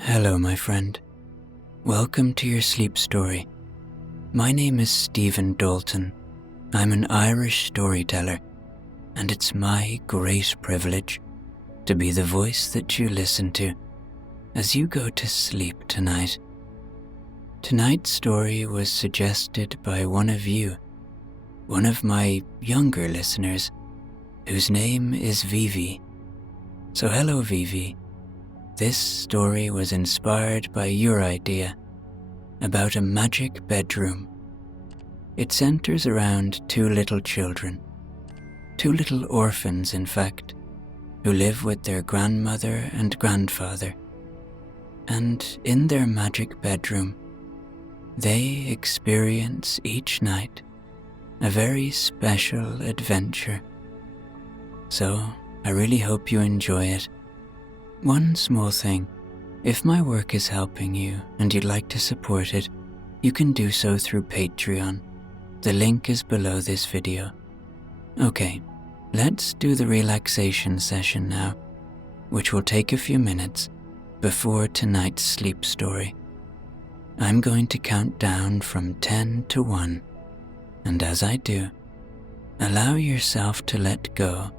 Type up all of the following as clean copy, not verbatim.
Hello, my friend. Welcome to your sleep story. My name is Stephen Dalton. I'm an Irish storyteller, and it's my great privilege to be the voice that you listen to as you go to sleep tonight. Tonight's story was suggested by one of you, one of my younger listeners, whose name is Vivi. So hello, Vivi. This story was inspired by your idea about a magic bedroom. It centers around two little children, two little orphans in fact, who live with their grandmother and grandfather. And in their magic bedroom, they experience each night a very special adventure. So I really hope you enjoy it. One small thing, if my work is helping you and you'd like to support it, you can do so through Patreon. The link is below this video. Okay, let's do the relaxation session now, which will take a few minutes before tonight's sleep story. I'm going to count down from 10 to 1, and as I do, allow yourself to let go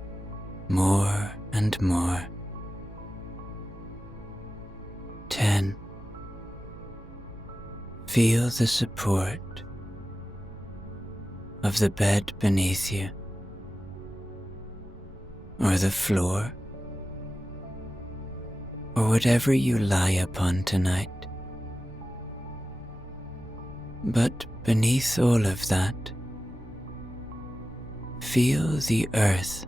more and more. 10. Feel the support of the bed beneath you, or the floor, or whatever you lie upon tonight. But beneath all of that, feel the earth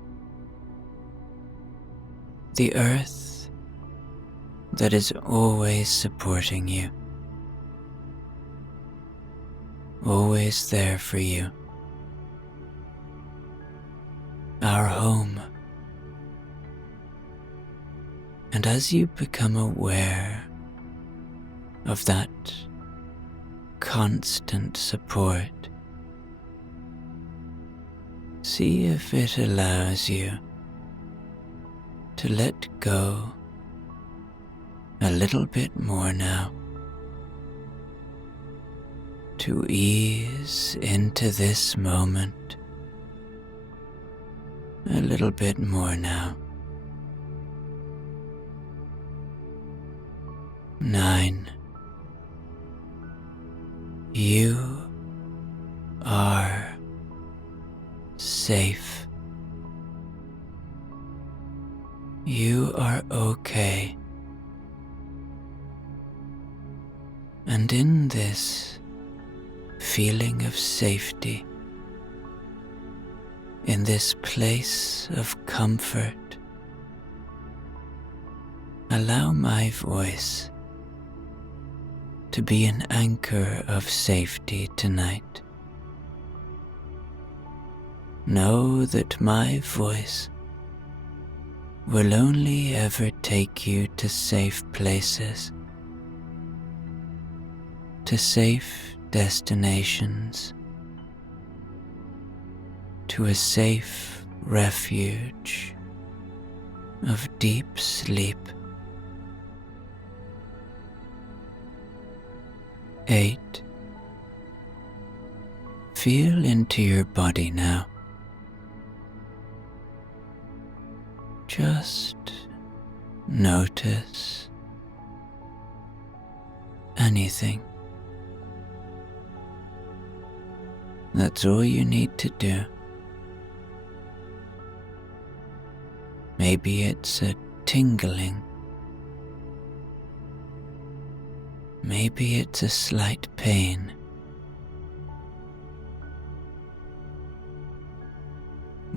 that is always supporting you, always there for you. Our home. And as you become aware of that constant support, see if it allows you to let go a little bit more now, to ease into this moment a little bit more now. 9. You are safe. You are okay. And in this feeling of safety, in this place of comfort, allow my voice to be an anchor of safety tonight. Know that my voice will only ever take you to safe places, to safe destinations, to a safe refuge of deep sleep. 8. Feel into your body now. Just notice anything. That's all you need to do. Maybe it's a tingling. Maybe it's a slight pain.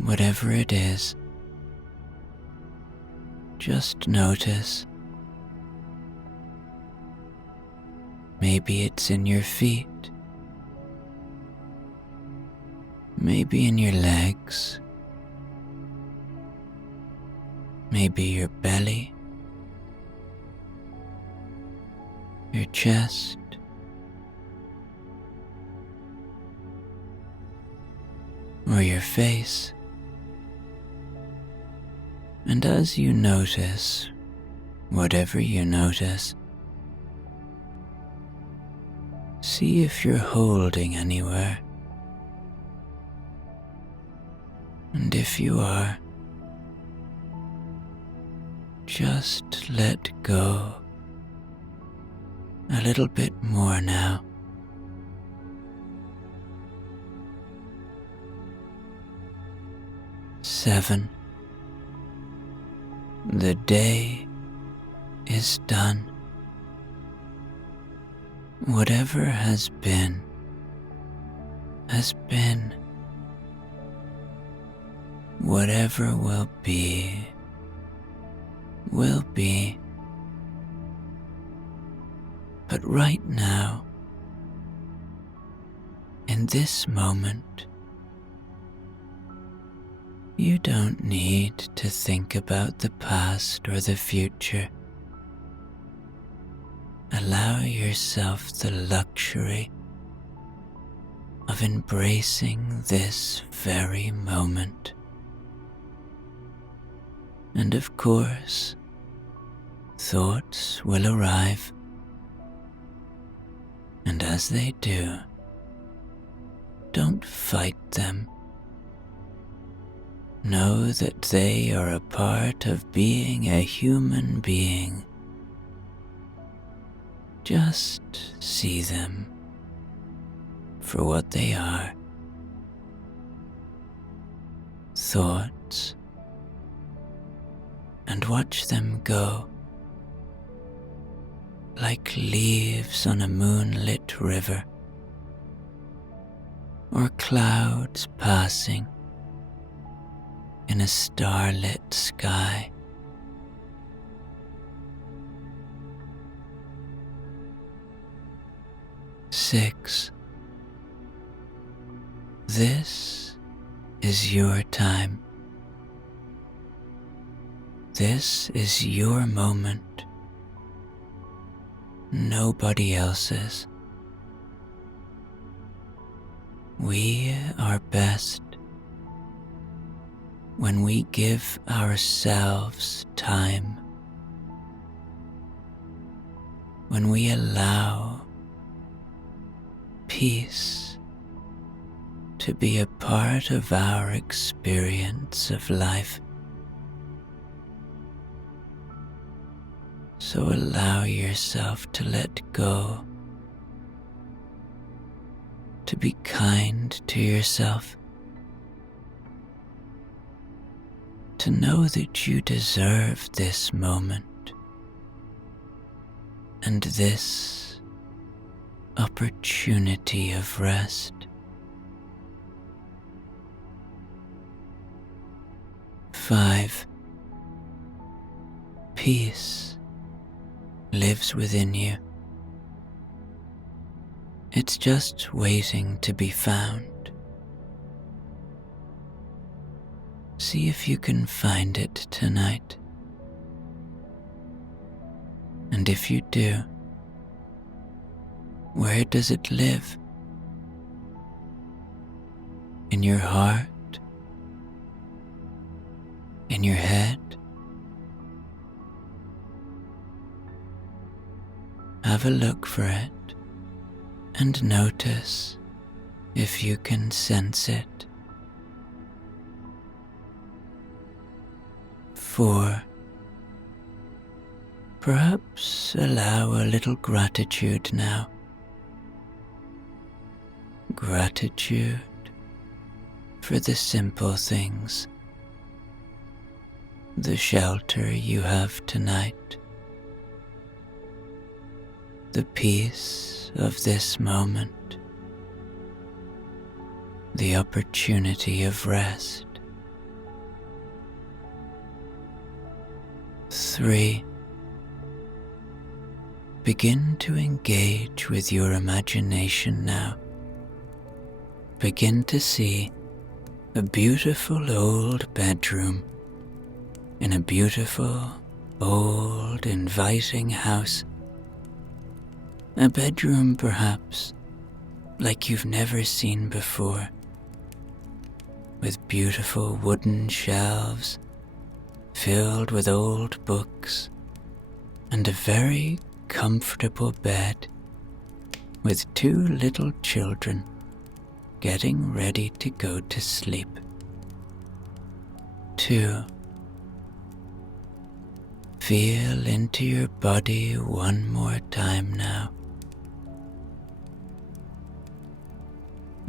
Whatever it is, just notice. Maybe it's in your feet. Maybe in your legs. Maybe your belly. Your chest. Or your face. And as you notice, whatever you notice, See if you're holding anywhere. And if you are, just let go a little bit more now. Seven. The day is done. Whatever has been, has been. Whatever will be, will be. But right now, in this moment, you don't need to think about the past or the future. Allow yourself the luxury of embracing this very moment. And of course, thoughts will arrive. And as they do, don't fight them. Know that they are a part of being a human being. Just see them for what they are. Thoughts. And watch them go, like leaves on a moonlit river, or clouds passing in a starlit sky. Six. This is your time. This is your moment, nobody else's. We are best when we give ourselves time, when we allow peace to be a part of our experience of life. So allow yourself to let go, to be kind to yourself, to know that you deserve this moment and this opportunity of rest. 5. Peace lives within you. It's just waiting to be found. See if you can find it tonight. And if you do, where does it live? In your heart? In your head? Have a look for it and notice if you can sense it. 4. Perhaps allow a little gratitude now. Gratitude for the simple things, the shelter you have tonight, the peace of this moment, the opportunity of rest. 3. Begin to engage with your imagination now. Begin to see a beautiful old bedroom in a beautiful, old, inviting house. A bedroom, perhaps, like you've never seen before, with beautiful wooden shelves filled with old books and a very comfortable bed with two little children getting ready to go to sleep. 2. Feel into your body one more time now.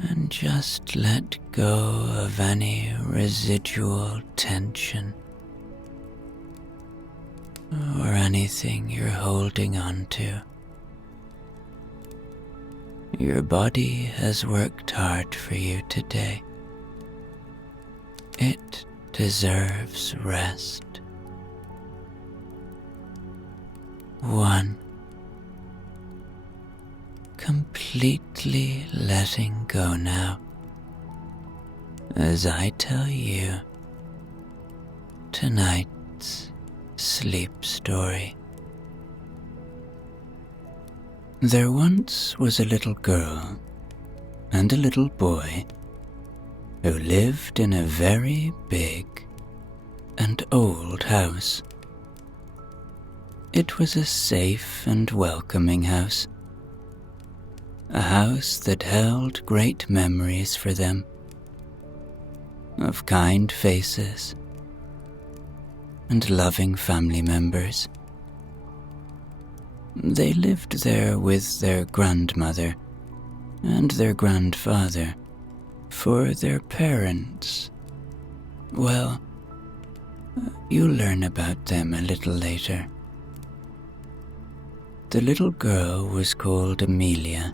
And just let go of any residual tension or anything you're holding on to. Your body has worked hard for you today. It deserves rest. 1. Completely letting go now as I tell you tonight's sleep story. There once was a little girl and a little boy who lived in a very big and old house. It was a safe and welcoming house, a house that held great memories for them of kind faces and loving family members. They lived there with their grandmother and their grandfather, for their parents, well, you'll learn about them a little later. The little girl was called Amelia,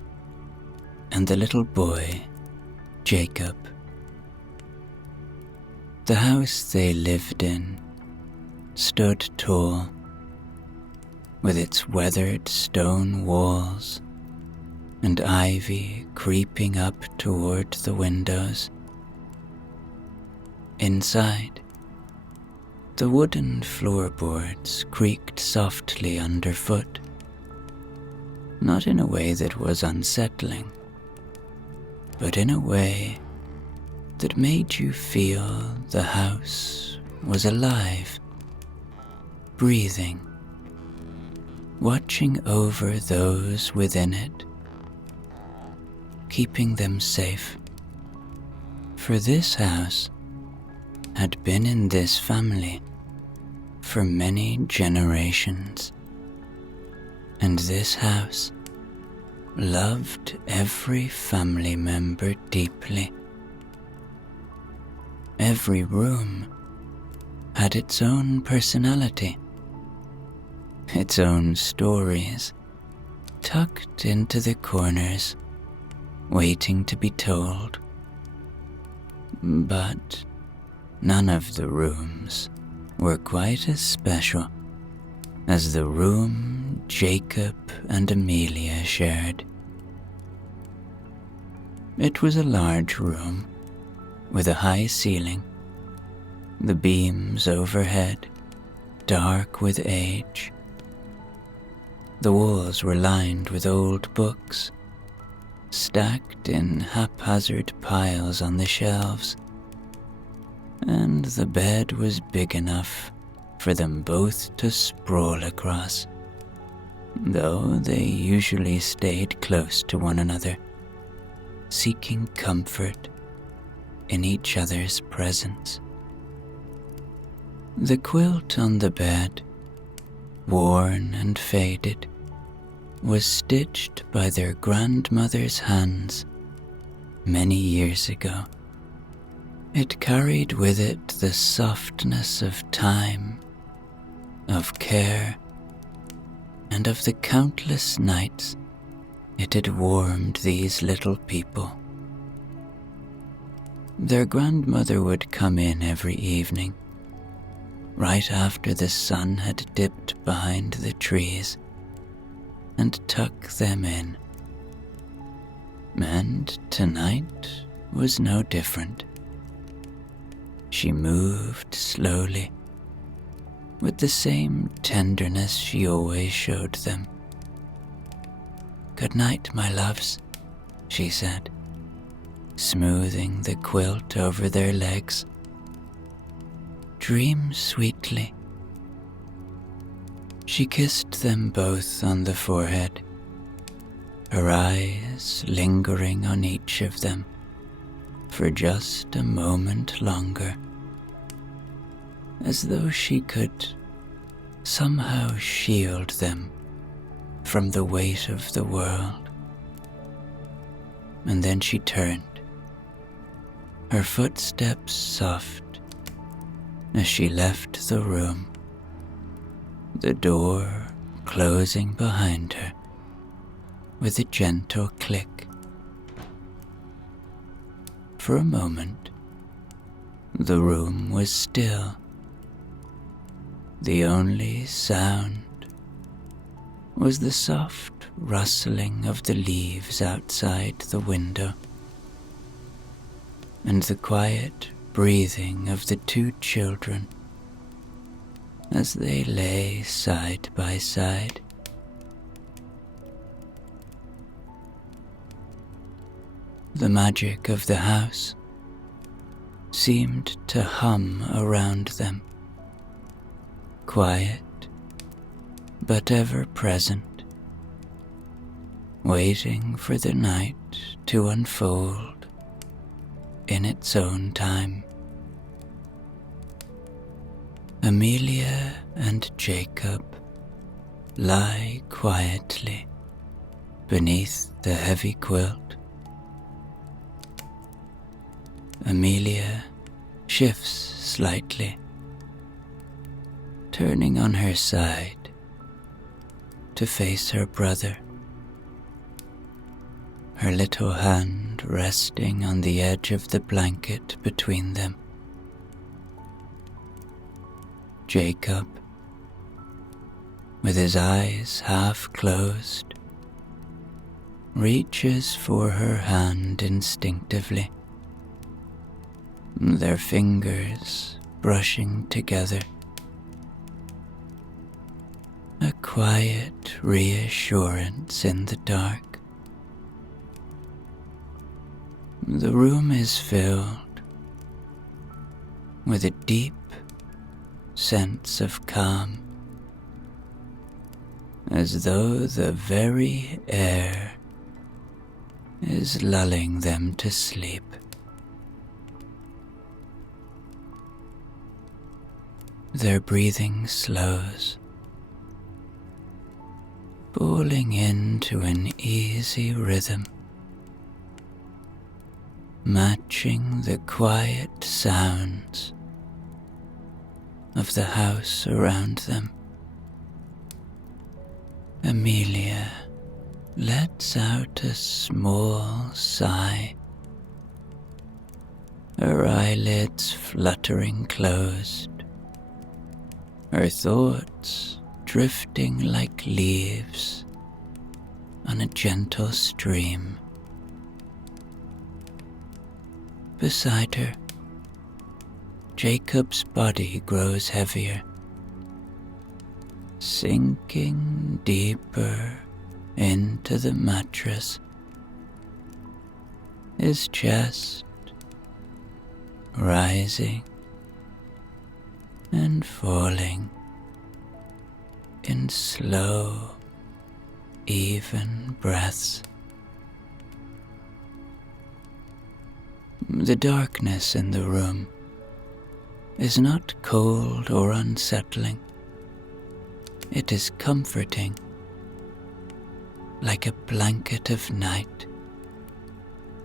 and the little boy, Jacob. The house they lived in stood tall, with its weathered stone walls and ivy creeping up toward the windows. Inside, the wooden floorboards creaked softly underfoot, not in a way that was unsettling, but in a way that made you feel the house was alive, breathing, watching over those within it, keeping them safe. For this house had been in this family for many generations, and this house loved every family member deeply. Every room had its own personality, its own stories, tucked into the corners, waiting to be told. But none of the rooms were quite as special as the room Jacob and Amelia shared. It was a large room with a high ceiling, the beams overhead dark with age. The walls were lined with old books, stacked in haphazard piles on the shelves, and the bed was big enough for them both to sprawl across, though they usually stayed close to one another, seeking comfort in each other's presence. The quilt on the bed, worn and faded, was stitched by their grandmother's hands many years ago. It carried with it the softness of time, of care, and of the countless nights it had warmed these little people. Their grandmother would come in every evening, right after the sun had dipped behind the trees, and tuck them in. And tonight was no different. She moved slowly, with the same tenderness she always showed them. "Good night, my loves," she said, smoothing the quilt over their legs. "Dream sweetly." She kissed them both on the forehead, her eyes lingering on each of them for just a moment longer, as though she could somehow shield them from the weight of the world. And then she turned, her footsteps soft as she left the room, the door closing behind her with a gentle click. For a moment, the room was still. The only sound was the soft rustling of the leaves outside the window, and the quiet breathing of the two children as they lay side by side. The magic of the house seemed to hum around them, quiet but ever present, waiting for the night to unfold in its own time. Amelia and Jacob lie quietly beneath the heavy quilt. Amelia shifts slightly, turning on her side to face her brother, her little hand resting on the edge of the blanket between them. Jacob, with his eyes half closed, reaches for her hand instinctively, their fingers brushing together. A quiet reassurance in the dark. The room is filled with a deep sense of calm, as though the very air is lulling them to sleep. Their breathing slows, falling into an easy rhythm, matching the quiet sounds of the house around them. Amelia lets out a small sigh, her eyelids fluttering closed, her thoughts drifting like leaves on a gentle stream. Beside her, Jacob's body grows heavier, sinking deeper into the mattress, his chest rising and falling in slow, even breaths. The darkness in the room is not cold or unsettling. It is comforting, like a blanket of night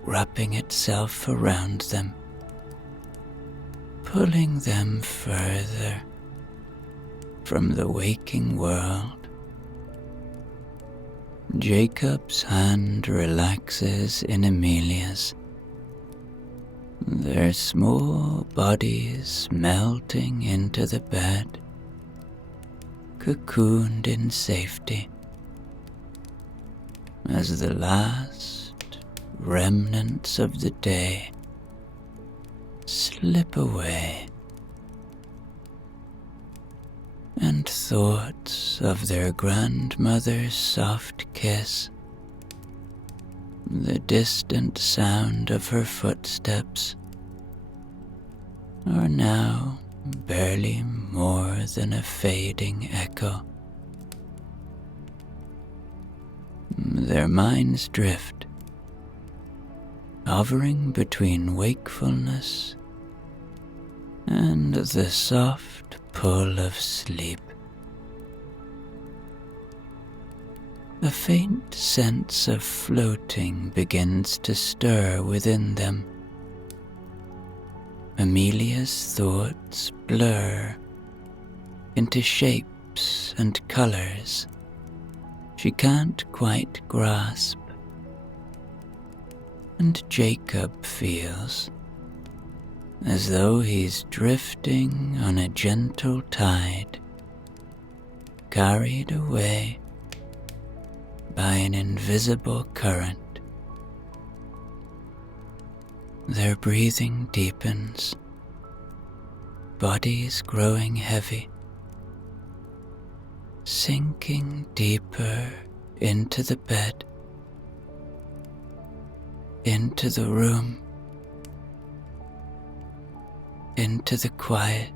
wrapping itself around them, pulling them further from the waking world. Jacob's hand relaxes in Amelia's, their small bodies melting into the bed, cocooned in safety, as the last remnants of the day slip away, and thoughts of their grandmother's soft kiss, the distant sound of her footsteps, are now barely more than a fading echo. their minds drift, hovering between wakefulness and the soft pull of sleep. A faint sense of floating begins to stir within them. Amelia's thoughts blur into shapes and colors she can't quite grasp, and Jacob feels as though he's drifting on a gentle tide, carried away by an invisible current. Their breathing deepens, bodies growing heavy, sinking deeper into the bed, into the room, into the quiet.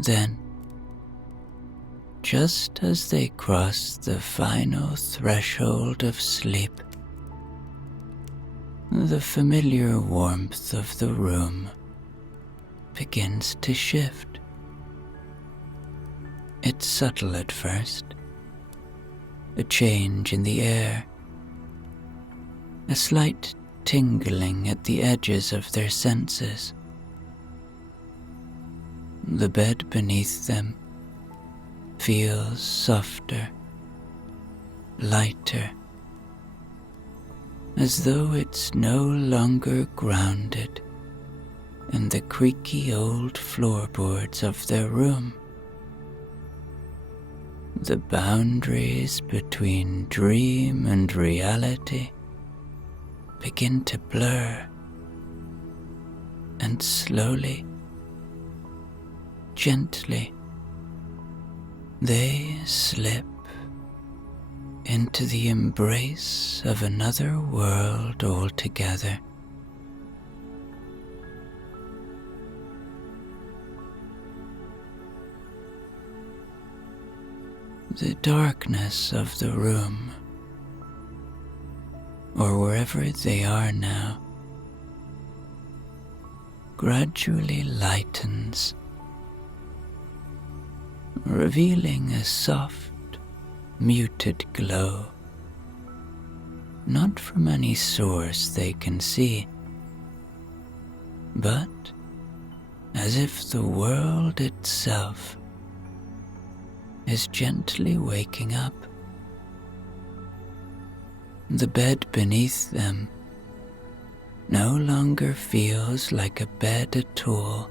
Then, just as they cross the final threshold of sleep, the familiar warmth of the room begins to shift. It's subtle at first, a change in the air, a slight tingling at the edges of their senses. The bed beneath them feels softer, lighter, as though it's no longer grounded in the creaky old floorboards of their room. The boundaries between dream and reality begin to blur, and slowly, gently, they slip into the embrace of another world altogether. The darkness of the room, or wherever they are now, gradually lightens, revealing a soft, muted glow, not from any source they can see, but as if the world itself is gently waking up. The bed beneath them no longer feels like a bed at all,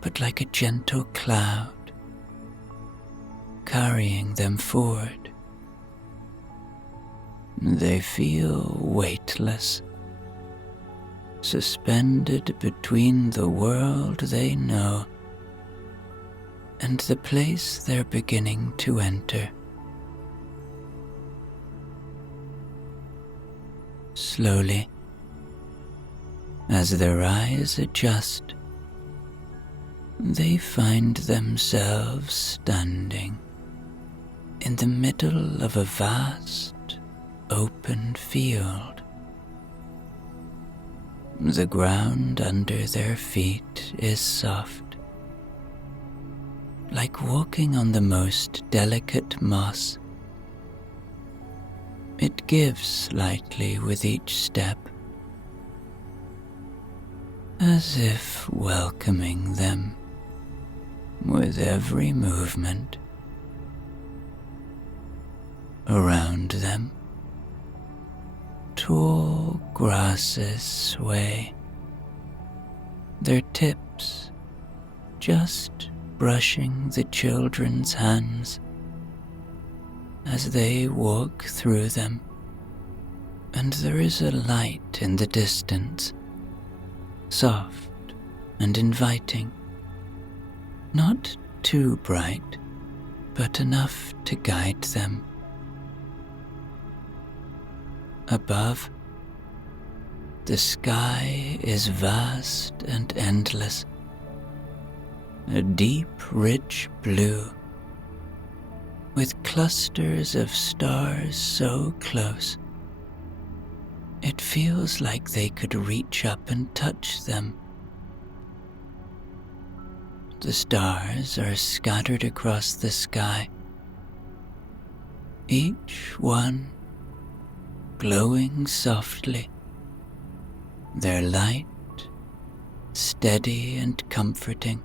but like a gentle cloud carrying them forward. They feel weightless, suspended between the world they know and the place they're beginning to enter. Slowly, as their eyes adjust, they find themselves standing in the middle of a vast, open field. The ground under their feet is soft, like walking on the most delicate moss. It gives slightly with each step, as if welcoming them with every movement. Around them, tall grasses sway, their tips just brushing the children's hands as they walk through them, and there is a light in the distance, soft and inviting, not too bright, but enough to guide them. Above, the sky is vast and endless, a deep, rich blue with clusters of stars so close, it feels like they could reach up and touch them. The stars are scattered across the sky, each one glowing softly, their light steady and comforting.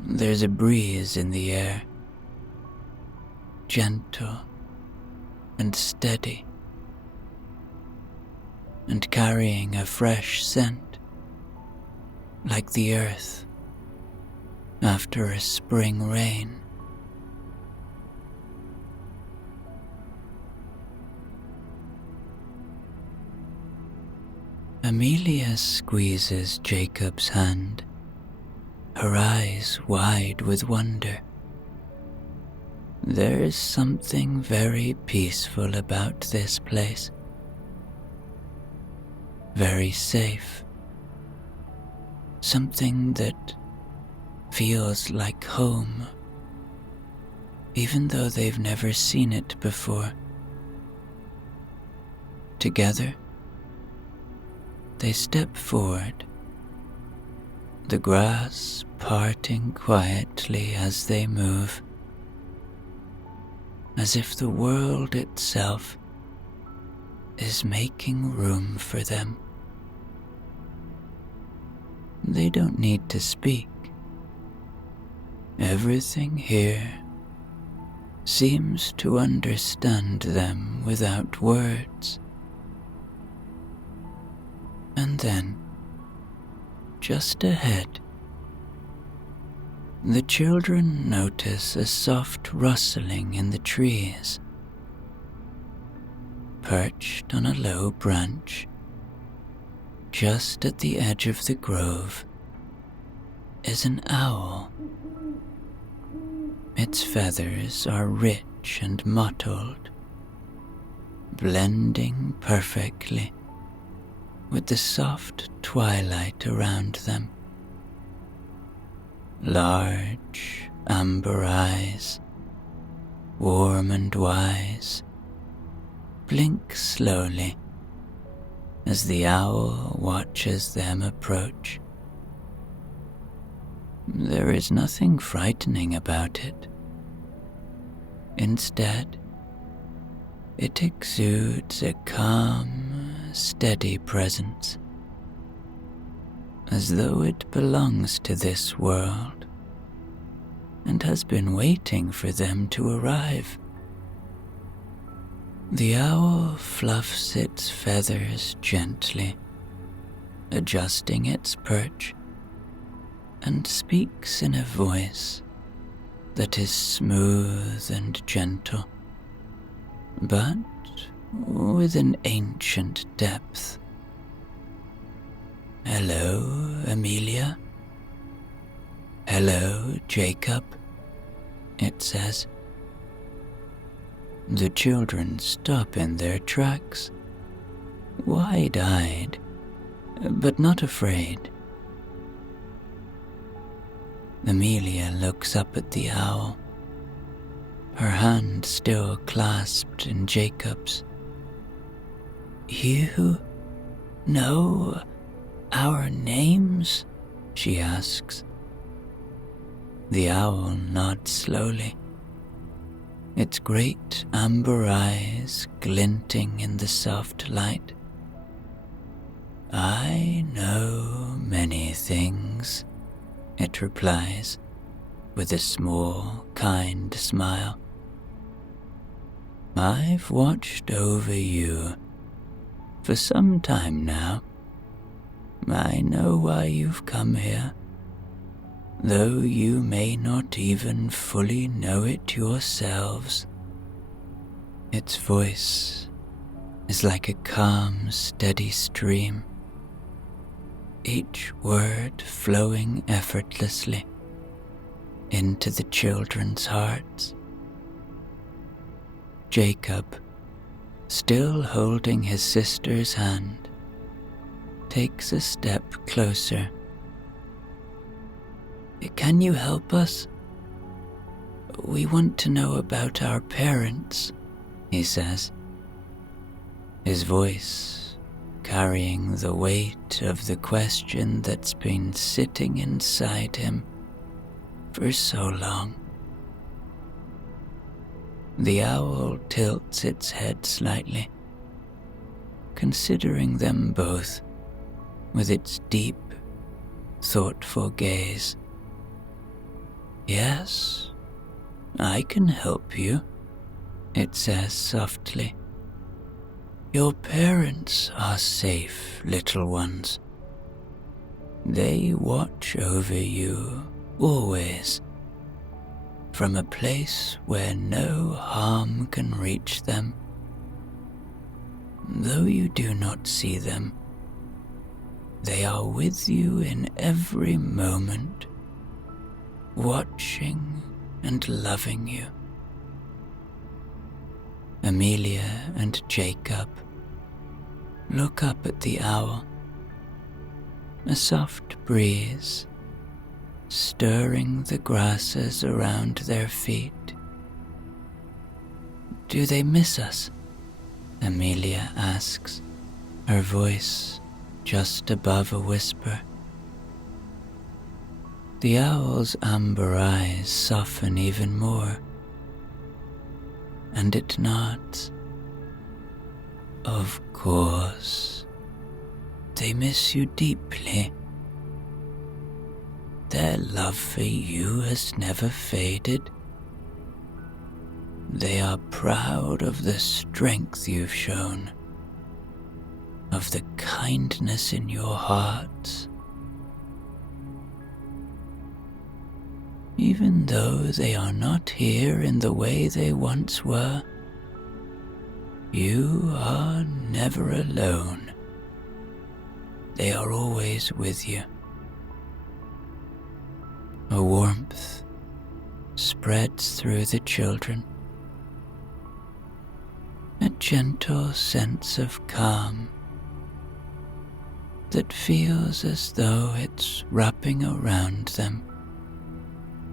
There's a breeze in the air, gentle and steady, and carrying a fresh scent, like the earth after a spring rain. Amelia squeezes Jacob's hand, her eyes wide with wonder. There is something very peaceful about this place, very safe, something that feels like home, even though they've never seen it before. Together, they step forward, the grass parting quietly as they move, as if the world itself is making room for them. They don't need to speak. Everything here seems to understand them without words. And then, just ahead, the children notice a soft rustling in the trees. Perched on a low branch, just at the edge of the grove, is an owl. Its feathers are rich and mottled, blending perfectly with the soft twilight around them. Large amber eyes, warm and wise, blink slowly as the owl watches them approach. There is nothing frightening about it. Instead, it exudes a calm, steady presence, as though it belongs to this world and has been waiting for them to arrive. The owl fluffs its feathers gently, adjusting its perch, and speaks in a voice that is smooth and gentle, but with an ancient depth. "Hello, Amelia. Hello, Jacob," it says. The children stop in their tracks, wide-eyed, but not afraid. Amelia looks up at the owl, her hand still clasped in Jacob's. "You know our names?" she asks. The owl nods slowly, its great amber eyes glinting in the soft light. "I know many things," it replies, with a small, kind smile. "I've watched over you for some time now. I know why you've come here, though you may not even fully know it yourselves." Its voice is like a calm, steady stream, each word flowing effortlessly into the children's hearts. Jacob, still holding his sister's hand, takes a step closer. "Can you help us? We want to know about our parents, he says, his voice carrying the weight of the question that's been sitting inside him for so long. The owl tilts its head slightly, considering them both with its deep, thoughtful gaze. Yes, I can help you, it says softly. Your parents are safe, little ones. They watch over you always, from a place where no harm can reach them. Though you do not see them, they are with you in every moment, watching and loving you. Amelia and Jacob look up at the owl, a soft breeze stirring the grasses around their feet. Do they miss us? Amelia asks, her voice just above a whisper. The owl's amber eyes soften even more, and it nods. Of course, they miss you deeply. Their love for you has never faded. They are proud of the strength you've shown, of the kindness in your hearts. Even though they are not here in the way they once were, you are never alone. They are always with you. A warmth spreads through the children, a gentle sense of calm that feels as though it's wrapping around them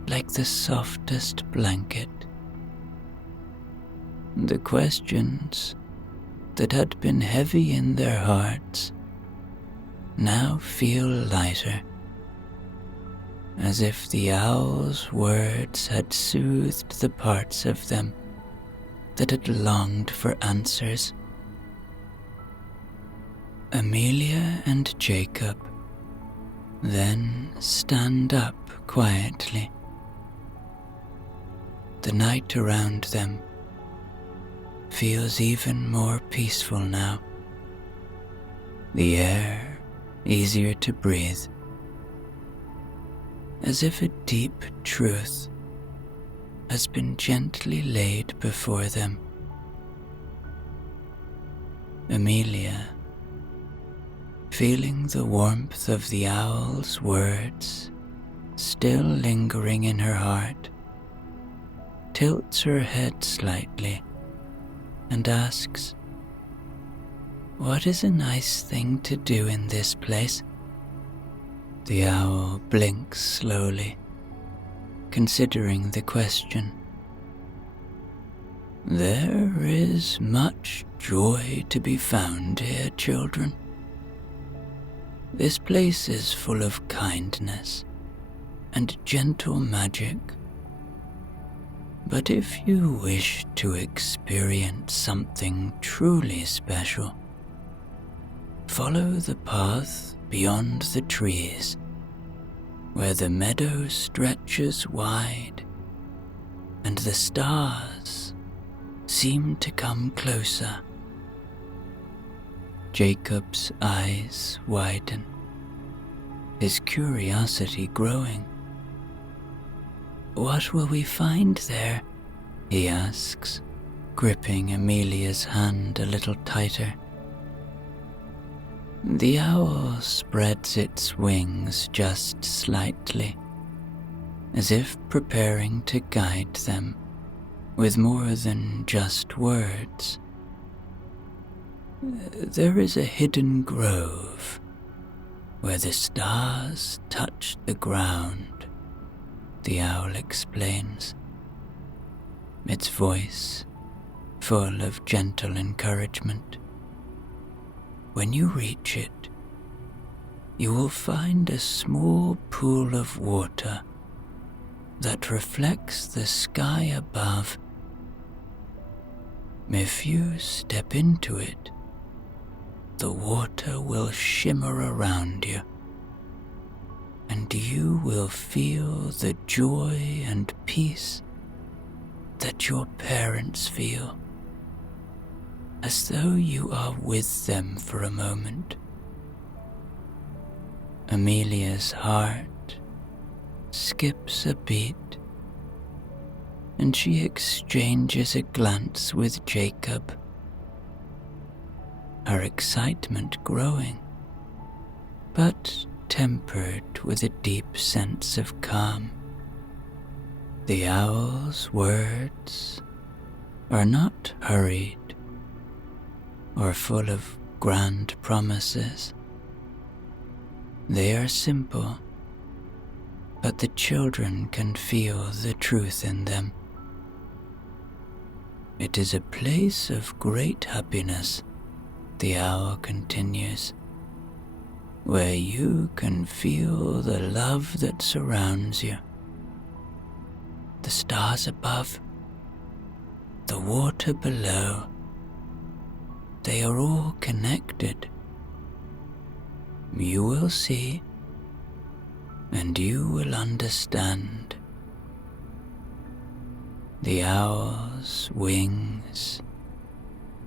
like the softest blanket. The questions that had been heavy in their hearts now feel lighter, as if the owl's words had soothed the parts of them that had longed for answers. Amelia and Jacob then stand up quietly. The night around them feels even more peaceful now, the air easier to breathe, as if a deep truth has been gently laid before them. Amelia, feeling the warmth of the owl's words still lingering in her heart, tilts her head slightly and asks, "What is a nice thing to do in this place?" The owl blinks slowly, considering the question. There is much joy to be found here, children. This place is full of kindness and gentle magic. But if you wish to experience something truly special, follow the path beyond the trees, where the meadow stretches wide and the stars seem to come closer. Jacob's eyes widen, his curiosity growing. What will we find there? He asks, gripping Amelia's hand a little tighter. The owl spreads its wings just slightly, as if preparing to guide them with more than just words. There is a hidden grove where the stars touch the ground, the owl explains. its voice full of gentle encouragement. When you reach it, you will find a small pool of water that reflects the sky above. If you step into it, the water will shimmer around you, and you will feel the joy and peace that your parents feel, as though you are with them for a moment. Amelia's heart skips a beat, and she exchanges a glance with Jacob, her excitement growing, but tempered with a deep sense of calm. The owl's words are not hurried or full of grand promises. They are simple, but the children can feel the truth in them. It is a place of great happiness, the owl continues, where you can feel the love that surrounds you. The stars above, the water below, they are all connected. You will see, and you will understand. The owl's wings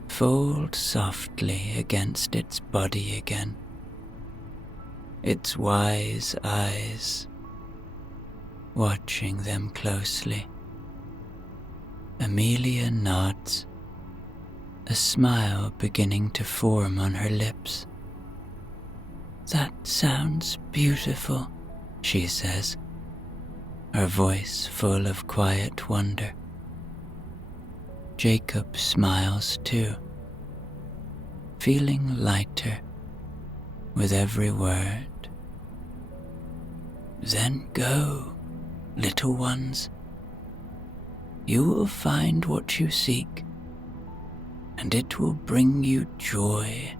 fold softly against its body again, its wise eyes watching them closely. Amelia nods, a smile beginning to form on her lips. "That sounds beautiful," she says, her voice full of quiet wonder. Jacob smiles too, feeling lighter with every word. "Then go, little ones. You will find what you seek, and it will bring you joy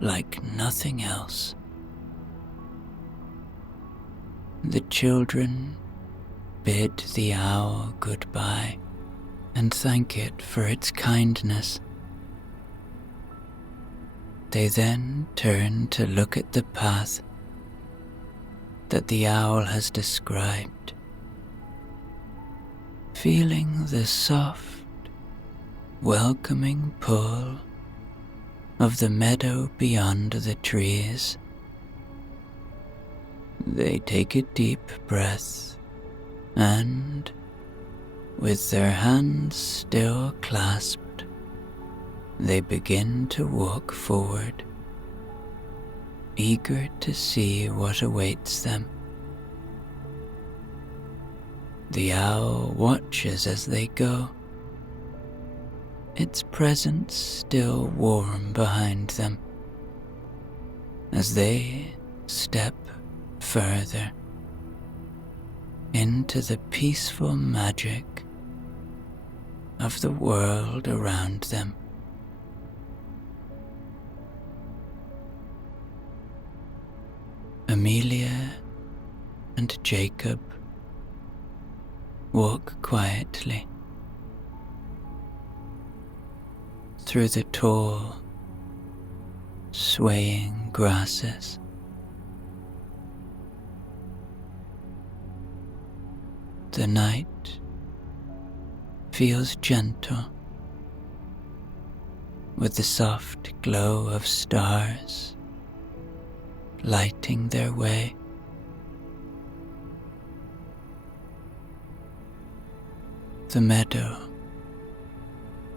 like nothing else." The children bid the owl goodbye and thank it for its kindness. They then turn to look at the path that the owl has described, feeling the soft, welcoming pull of the meadow beyond the trees. They take a deep breath and, with their hands still clasped, they begin to walk forward, eager to see what awaits them. The owl watches as they go, its presence still warm behind them, as they step further into the peaceful magic of the world around them. Amelia and Jacob walk quietly through the tall, swaying grasses. The night feels gentle, with the soft glow of stars lighting their way. The meadow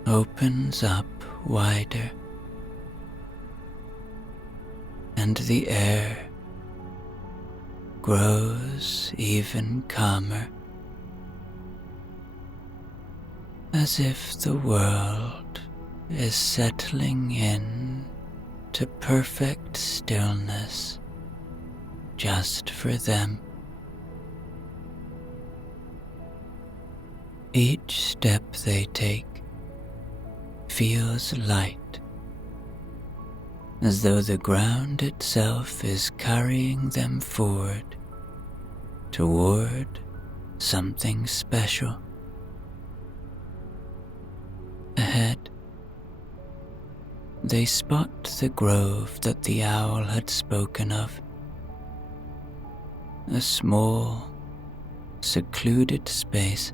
opens up wider, and the air grows even calmer, as if the world is settling in to perfect stillness just for them. Each step they take feels light, as though the ground itself is carrying them forward toward something special. Ahead, they spot the grove that the owl had spoken of. A small, secluded space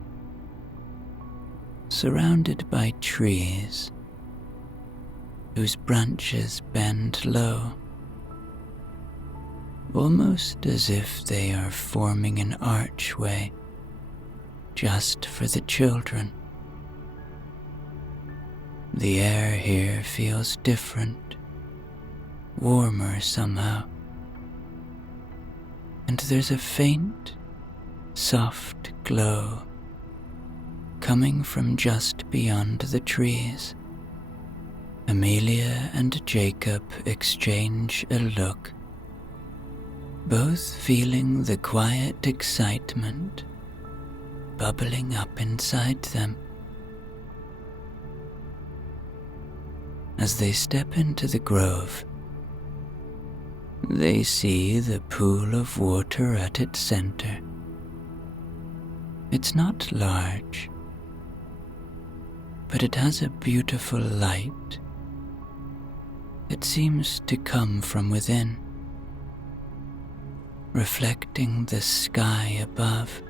surrounded by trees whose branches bend low, almost as if they are forming an archway just for the children. The air here feels different, warmer somehow, and there's a faint, soft glow coming from just beyond the trees. Amelia and Jacob exchange a look, both feeling the quiet excitement bubbling up inside them. As they step into the grove, they see the pool of water at its center. It's not large, but it has a beautiful light. It seems to come from within, reflecting the sky above.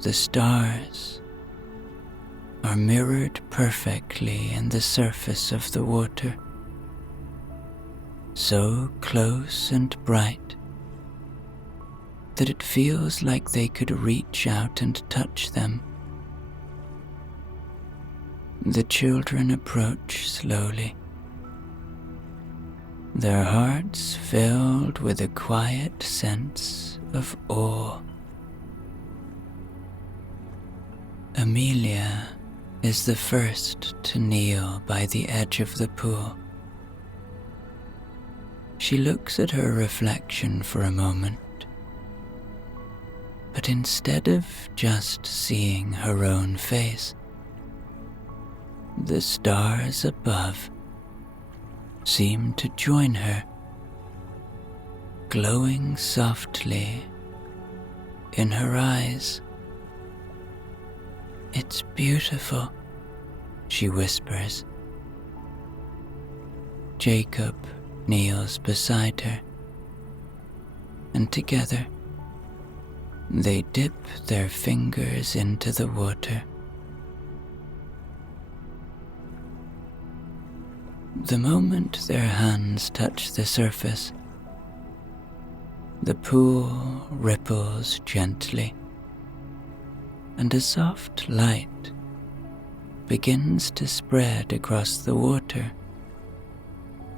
The stars are mirrored perfectly in the surface of the water, so close and bright that it feels like they could reach out and touch them. The children approach slowly, their hearts filled with a quiet sense of awe. Amelia is the first to kneel by the edge of the pool. She looks at her reflection for a moment, but instead of just seeing her own face, the stars above seem to join her, glowing softly in her eyes. "It's beautiful," she whispers. Jacob kneels beside her, and together they dip their fingers into the water. The moment their hands touch the surface, the pool ripples gently, and a soft light begins to spread across the water,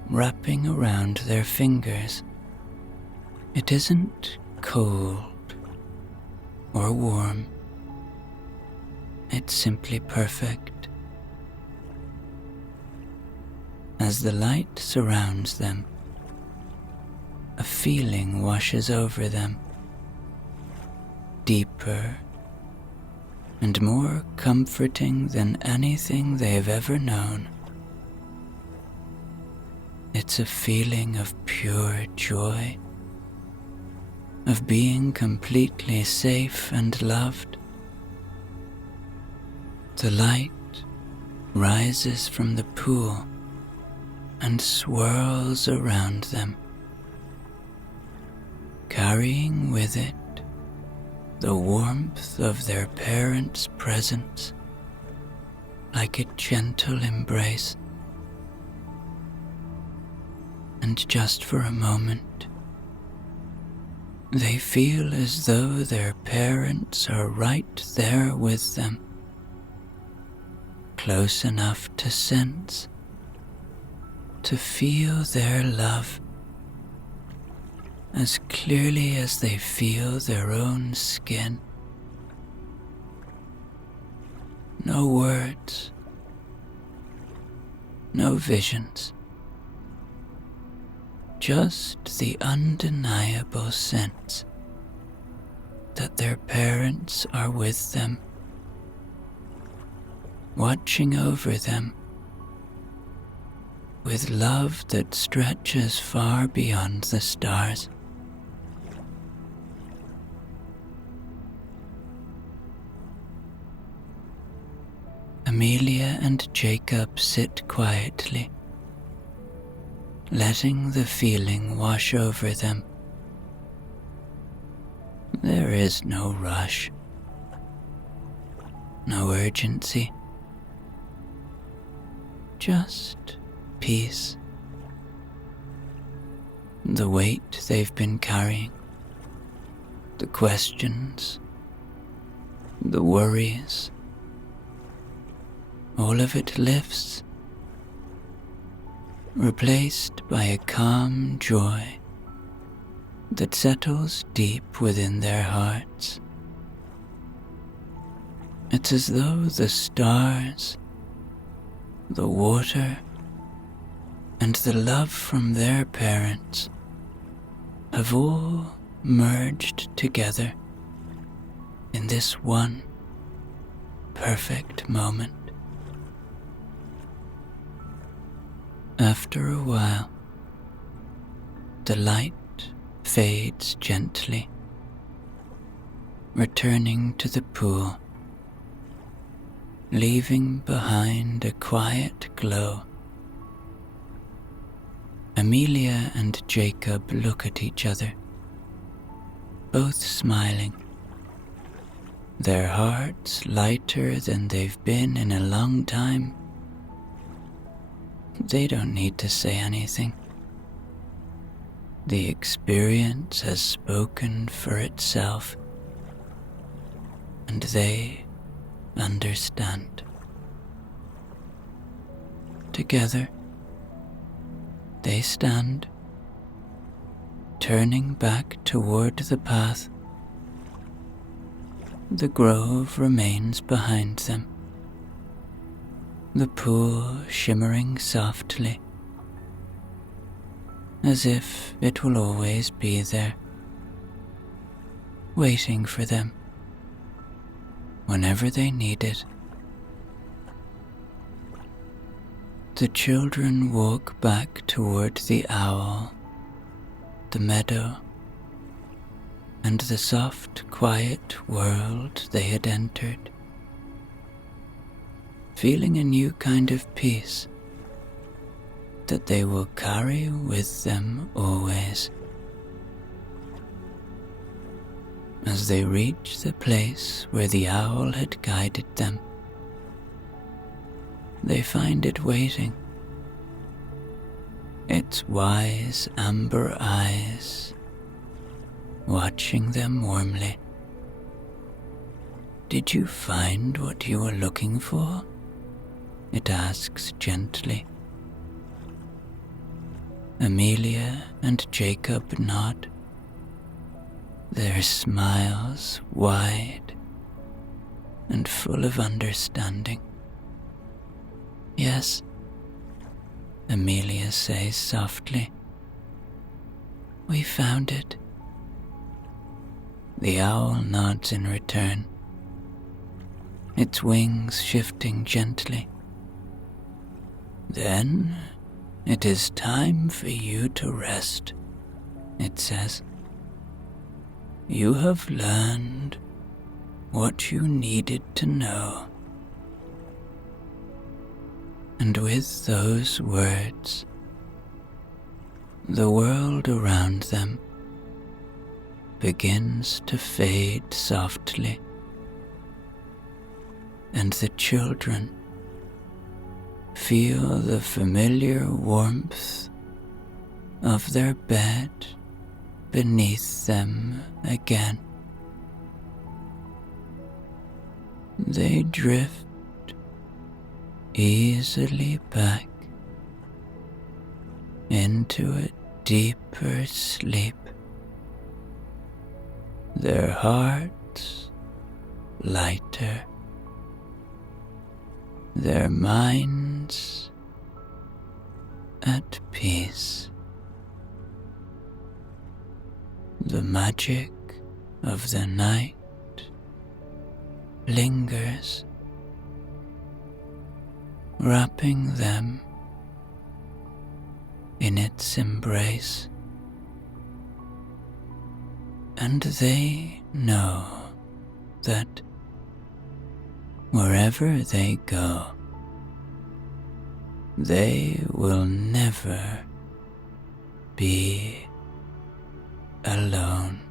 wrapping around their fingers. It isn't cold or warm, it's simply perfect. As the light surrounds them, a feeling washes over them, deeper and more comforting than anything they've ever known. It's a feeling of pure joy, of being completely safe and loved. The light rises from the pool and swirls around them, carrying with it the warmth of their parents' presence, like a gentle embrace. And just for a moment, they feel as though their parents are right there with them, close enough to sense, to feel their love as clearly as they feel their own skin. No words, no visions, just the undeniable sense that their parents are with them, watching over them with love that stretches far beyond the stars. Amelia and Jacob sit quietly, letting the feeling wash over them. There is no rush, no urgency, just peace. The weight they've been carrying, the questions, the worries, all of it lifts, replaced by a calm joy that settles deep within their hearts. It's as though the stars, the water, and the love from their parents have all merged together in this one perfect moment. After a while, the light fades gently, returning to the pool, leaving behind a quiet glow. Amelia and Jacob look at each other, both smiling, their hearts lighter than they've been in a long time. They don't need to say anything. The experience has spoken for itself, and they understand. Together, they stand, turning back toward the path. The grove remains behind them, the pool shimmering softly, as if it will always be there, waiting for them whenever they need it. The children walk back toward the owl, the meadow, and the soft, quiet world they had entered, feeling a new kind of peace that they will carry with them always. As they reach the place where the owl had guided them, they find it waiting, its wise amber eyes watching them warmly. "Did you find what you were looking for?" it asks gently. Amelia and Jacob nod, their smiles wide and full of understanding. "Yes," Amelia says softly, "we found it." The owl nods in return, its wings shifting gently. "Then it is time for you to rest," it says. "You have learned what you needed to know." And with those words, the world around them begins to fade softly, and the children feel the familiar warmth of their bed beneath them again. They drift easily back into a deeper sleep, their hearts lighter, their minds at peace. The magic of the night lingers, wrapping them in its embrace, and they know that wherever they go, they will never be alone.